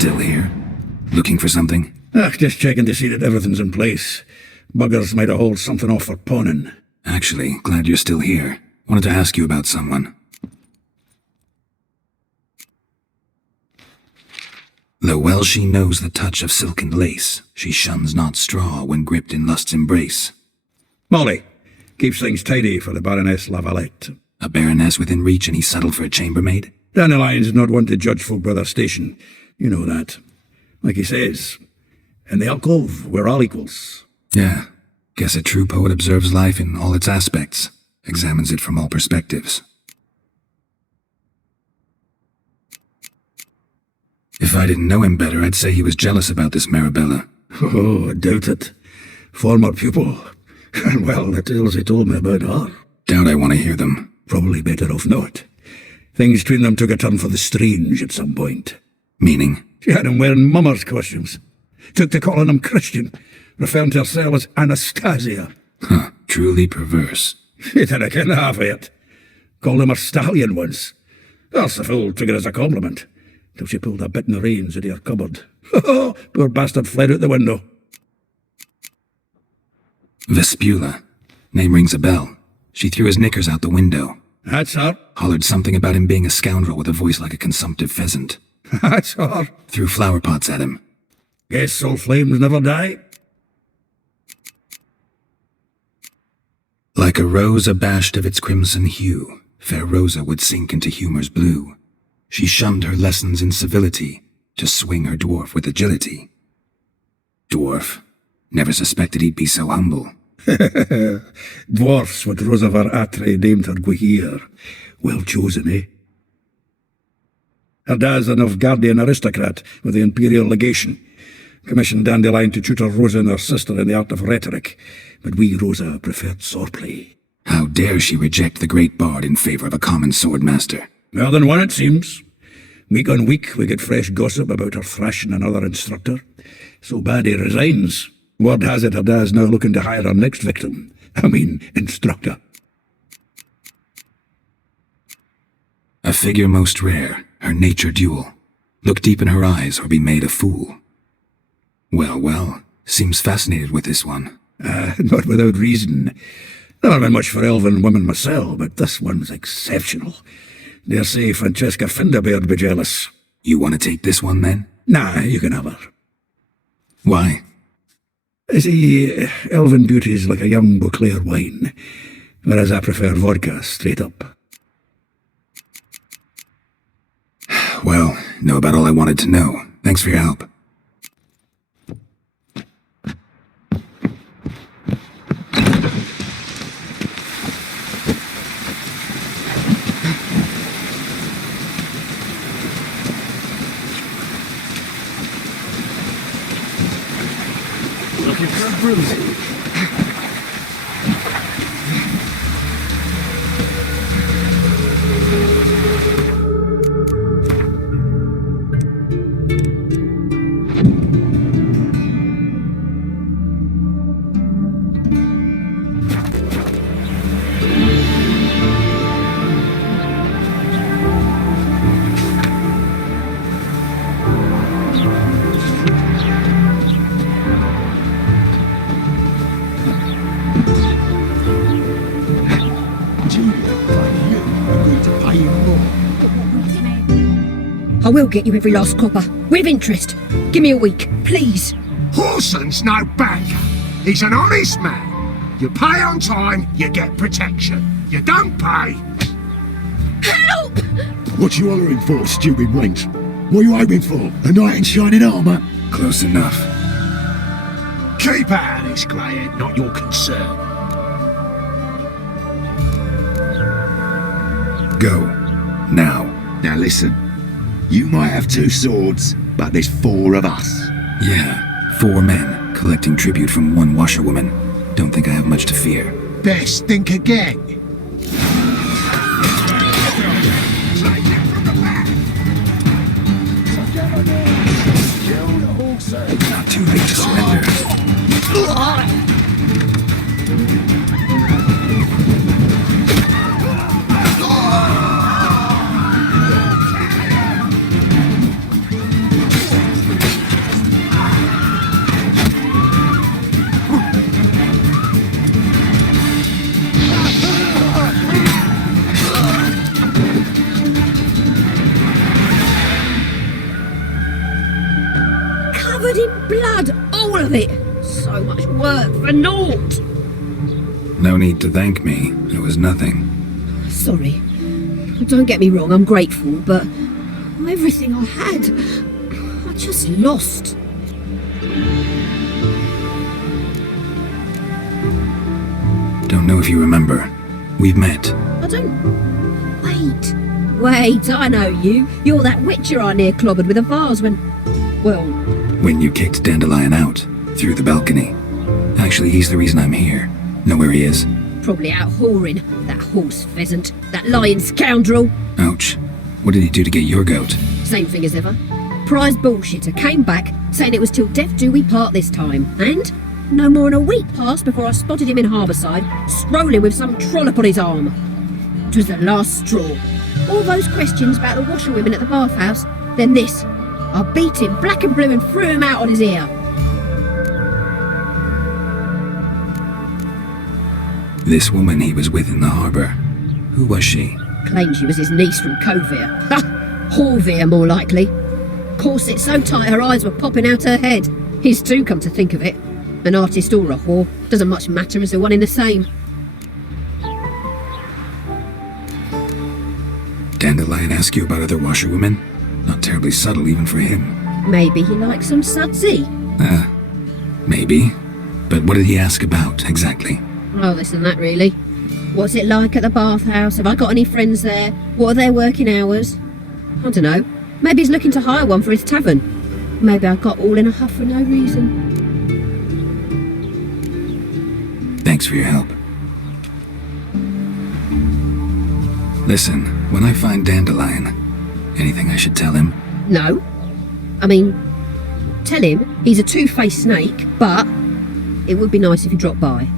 Still here? Looking for something? Just checking to see that everything's in place. Buggers might have hauled something off for pawning. Actually, glad you're still here. Wanted to ask you about someone. Though well she knows the touch of silk and lace, she shuns not straw when gripped in lust's embrace. Molly, keeps things tidy for the Baroness Lavalette. A baroness within reach and he settled for a chambermaid? Dandelion's not one to judge folk by their station. You know that. Like he says, in the alcove, we're all equals. Yeah, guess a true poet observes life in all its aspects, examines it from all perspectives. If I didn't know him better, I'd say he was jealous about this Marabella. Oh, I doubt it. Former pupil. And well, the tales he told me about her. Doubt I want to hear them. Probably better off not. Things between them took a turn for the strange at some point. Meaning? She had him wearing mummers' costumes. Took to calling him Christian, referring to herself as Anastasia. Huh, truly perverse. She did a kind of half of it. Called him a stallion once. Else the fool took it as a compliment, till she pulled a bit in the reins out of her cupboard. Poor bastard fled out the window. Vespula. Name rings a bell. She threw his knickers out the window. That's her. Hollered something about him being a scoundrel with a voice like a consumptive pheasant. That's her. Threw flower pots at him. Guess soul flames never die. Like a rose abashed of its crimson hue, fair Rosa would sink into humor's blue. She shunned her lessons in civility, to swing her dwarf with agility. Dwarf. Never suspected he'd be so humble. Dwarfs what Rosa var Atre named her Guihir. Well chosen, eh? Her dad's a Novgardian aristocrat with the Imperial Legation. Commissioned Dandelion to tutor Rosa and her sister in the art of rhetoric, but we, Rosa, preferred swordplay. How dare she reject the great bard in favor of a common swordmaster? More than one, it seems. Week on week, we get fresh gossip about her thrashing another instructor. So bad he resigns. Word has it her dad's now looking to hire her next victim. Instructor. A figure most rare, her nature dual. Look deep in her eyes or be made a fool. Well, seems fascinated with this one. Not without reason. Never been much for elven women myself, but this one's exceptional. Dare say Francesca Finderbeard be jealous. You want to take this one, then? Nah, you can have her. Why? See, elven beauty's like a young Beauclair wine, whereas I prefer vodka straight up. Well, know about all I wanted to know. Thanks for your help. Looking for a bruising. I will get you every last copper, with interest. Give me a week, please. Horson's no banker. He's an honest man. You pay on time, you get protection. You don't pay. Help! What you hollering for, stupid wench? What you hoping for? A knight in shining armour? Close enough. Keep out of this, Greyhead, not your concern. Go. Now. Now listen, you might have two swords, but there's four of us. Yeah, 4 men, collecting tribute from one washerwoman. Don't think I have much to fear. Best think again. Not too late to surrender. of it. So much work for naught. No need to thank me. It was nothing. Sorry. Don't get me wrong, I'm grateful, but everything I had, I just lost. Don't know if you remember. We've met. I don't... Wait, I know you. You're that witcher I near clobbered with a vase when... Well... When you kicked Dandelion out, through the balcony. Actually, he's the reason I'm here. Know where he is? Probably out whoring. That horse pheasant. That lying scoundrel. Ouch. What did he do to get your goat? Same thing as ever. Prize bullshitter came back, saying it was till death do we part this time. And no more than a week passed before I spotted him in Harbourside, strolling with some trollop on his arm. 'Twas the last straw. All those questions about the washerwomen at the bathhouse, then this. I beat him black and blue and threw him out on his ear. This woman he was with in the harbour. Who was she? Claimed she was his niece from Kovir. Ha! Horvir, more likely. Corset so tight her eyes were popping out her head. His too, come to think of it. An artist or a whore, doesn't much matter as the one in the same. Dandelion ask you about other washerwomen? Not terribly subtle even for him. Maybe he likes some sudsy. Maybe. But what did he ask about, exactly? Oh, this and that, really. What's it like at the bathhouse? Have I got any friends there? What are their working hours? I don't know. Maybe he's looking to hire one for his tavern. Maybe I got all in a huff for no reason. Thanks for your help. Listen, when I find Dandelion, anything I should tell him? No. I mean, tell him he's a two-faced snake, but it would be nice if he dropped by.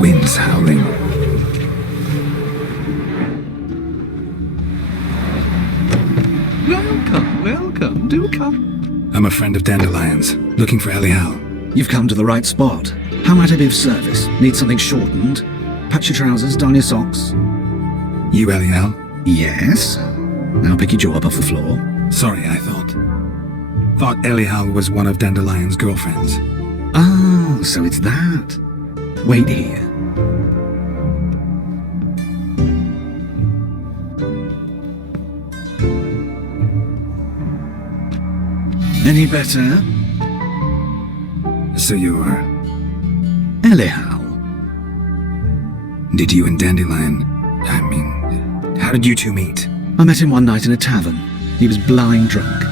Wind's howling. Welcome, do come. I'm a friend of Dandelion's, looking for Elial. You've come to the right spot. How might I be of service? Need something shortened? Patch your trousers, darn your socks. You Elial? Yes. Now pick your jaw up off the floor. Sorry, I thought Elial was one of Dandelion's girlfriends. Oh, so it's that. Wait here. Any better? So you're... Elial. Did you and Dandelion... how did you two meet? I met him one night in a tavern. He was blind drunk.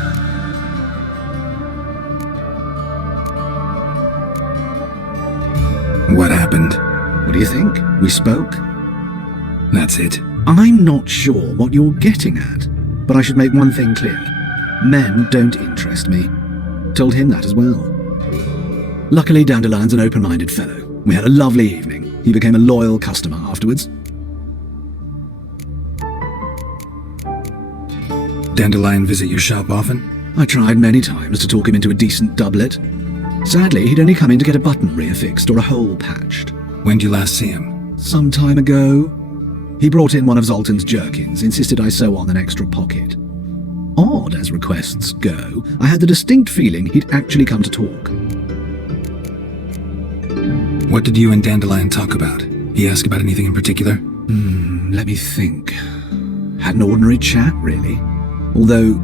What happened? What do you think? We spoke? That's it. I'm not sure what you're getting at, but I should make one thing clear. Men don't interest me. Told him that as well. Luckily, Dandelion's an open-minded fellow. We had a lovely evening. He became a loyal customer afterwards. Dandelion visit your shop often? I tried many times to talk him into a decent doublet. Sadly, he'd only come in to get a button reaffixed or a hole patched. When did you last see him? Some time ago. He brought in one of Zoltan's jerkins, insisted I sew on an extra pocket. Odd as requests go, I had the distinct feeling he'd actually come to talk. What did you and Dandelion talk about? He asked about anything in particular? Let me think. Had an ordinary chat, really. Although,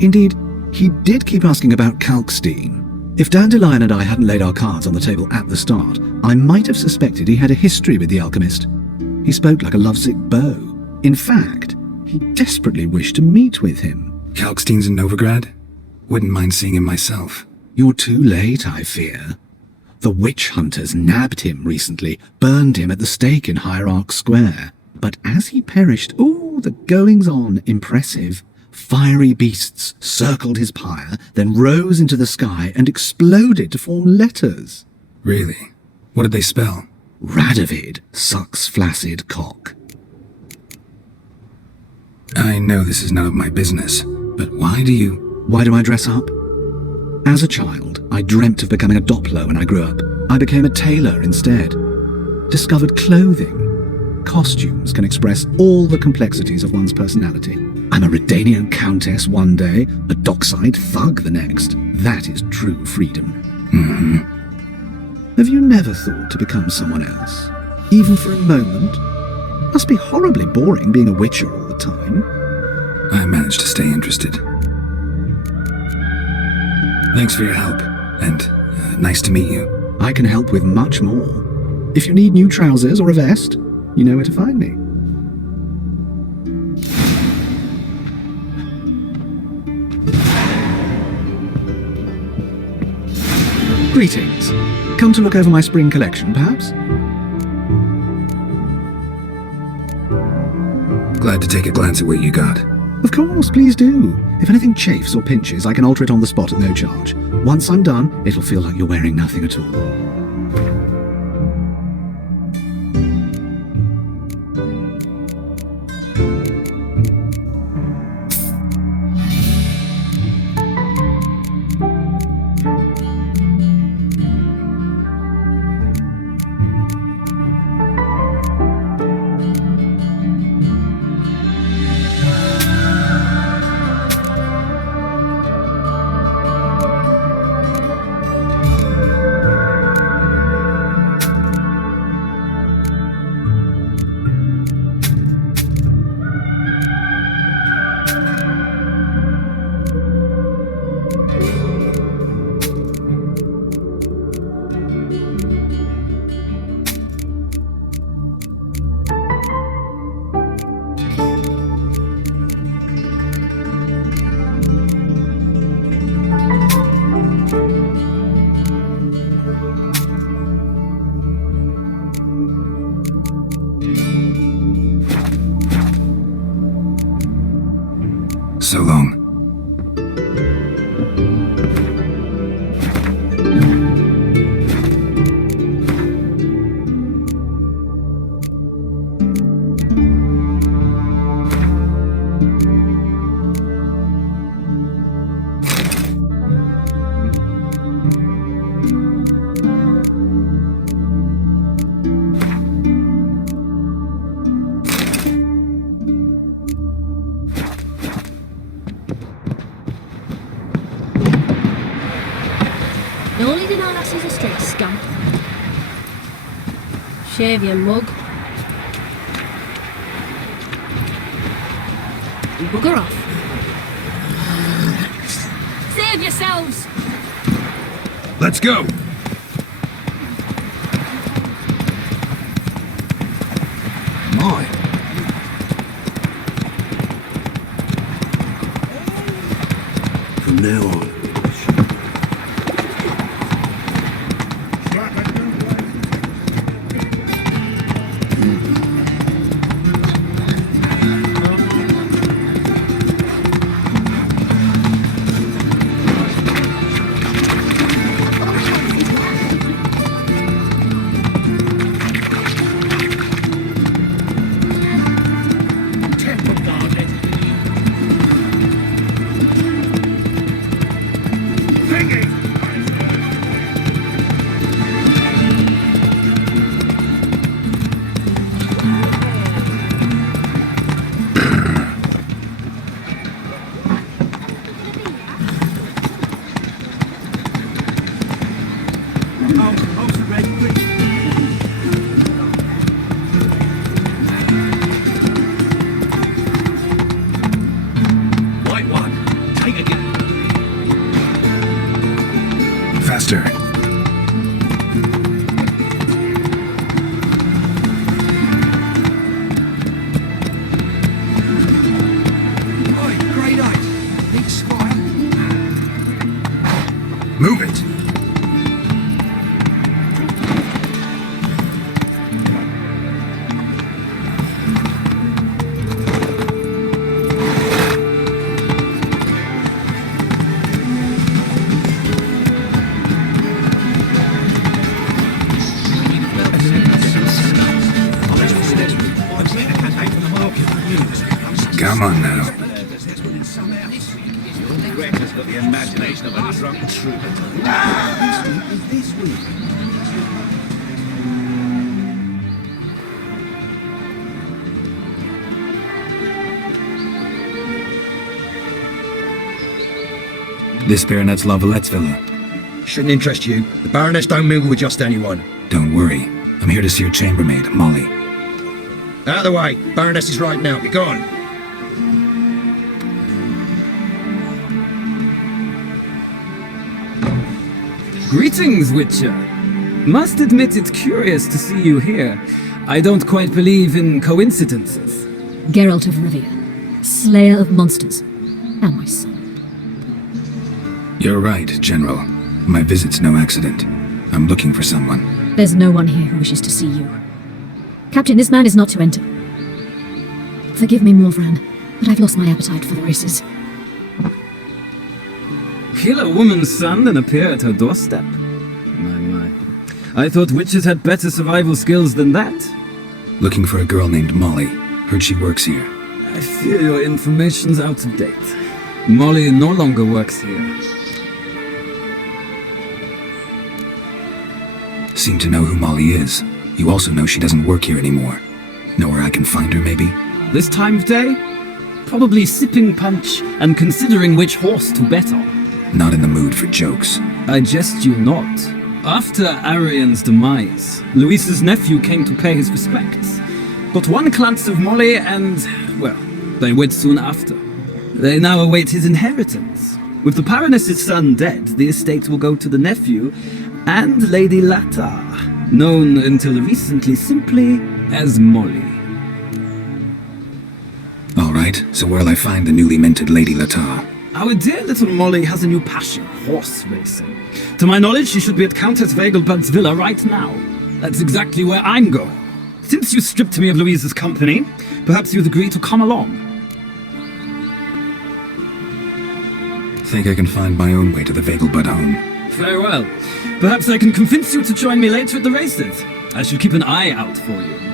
indeed, he did keep asking about Kalkstein. If Dandelion and I hadn't laid our cards on the table at the start, I might have suspected he had a history with the alchemist. He spoke like a lovesick beau. In fact, he desperately wished to meet with him. Kalkstein's in Novigrad? Wouldn't mind seeing him myself. You're too late, I fear. The witch hunters nabbed him recently, burned him at the stake in Hierarch Square. But as he perished, the goings-on impressive. Fiery beasts circled his pyre, then rose into the sky and exploded to form letters. Really? What did they spell? Radovid sucks flaccid cock. I know this is none of my business, but why do I dress up? As a child, I dreamt of becoming a Doppler when I grew up. I became a tailor instead. Discovered clothing. Costumes can express all the complexities of one's personality. I'm a Redanian countess one day, a dockside thug the next. That is true freedom. Have you never thought to become someone else? Even for a moment? Must be horribly boring being a witcher all the time. I managed to stay interested. Thanks for your help, and nice to meet you. I can help with much more. If you need new trousers or a vest, you know where to find me. Greetings. Come to look over my spring collection, perhaps? Glad to take a glance at what you got. Of course, please do. If anything chafes or pinches, I can alter it on the spot at no charge. Once I'm done, it'll feel like you're wearing nothing at all. So long. Only the lassie's a straight scamp. Shave your mug. And bugger off. Save yourselves! Let's go! My. From now on. Faster. Move it. Come on now. Has got the imagination of a drunk troubadour. This week. This Baronet's Lavallette's villa. Shouldn't interest you. The Baroness don't mingle with just anyone. Don't worry. I'm here to see your chambermaid, Molly. Out of the way. Baroness is right now. Be gone. Greetings, Witcher. Must admit it's curious to see you here. I don't quite believe in coincidences. Geralt of Rivia, slayer of monsters, and my son. You're right, General. My visit's no accident. I'm looking for someone. There's no one here who wishes to see you. Captain, this man is not to enter. Forgive me, Morvran, but I've lost my appetite for the races. Kill a woman's son and appear at her doorstep? My. I thought witches had better survival skills than that. Looking for a girl named Molly. Heard she works here. I fear your information's out of date. Molly no longer works here. Seem to know who Molly is. You also know she doesn't work here anymore. Know where I can find her, maybe? This time of day? Probably sipping punch and considering which horse to bet on. Not in the mood for jokes. I jest you not. After Arian's demise, Luis's nephew came to pay his respects. Got one glance of Molly and, well, they wed soon after. They now await his inheritance. With the Baroness's son dead, the estate will go to the nephew and Lady Latar, known until recently simply as Molly. All right, so where'll I find the newly minted Lady Latar? Our dear little Molly has a new passion, horse racing. To my knowledge, she should be at Countess Vegelbud's villa right now. That's exactly where I'm going. Since you stripped me of Louise's company, perhaps you'd agree to come along. Think I can find my own way to the Vegelbud home. Very well. Perhaps I can convince you to join me later at the races. I shall keep an eye out for you.